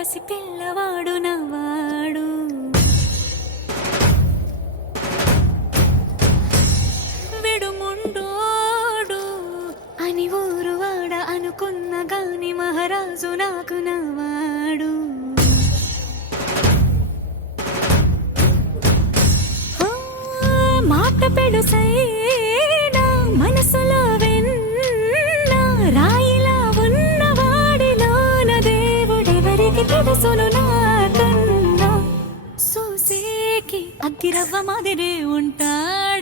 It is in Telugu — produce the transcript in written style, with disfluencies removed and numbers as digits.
పసి పిల్లవాడు నవ్వాడు. విడుముండోడు అని ఊరు వాడ అనుకున్న గాని మహారాజు నాకు నవ్వాడు. మాట పెడుసైనా మనసులో వెన్న రాయిలా ఉన్నవాడిలోన దేవుడెవరికి తెలుసును నాకన్నా. సూసేకి అగ్గిరవ్వ మాదిరే ఉంటాడు.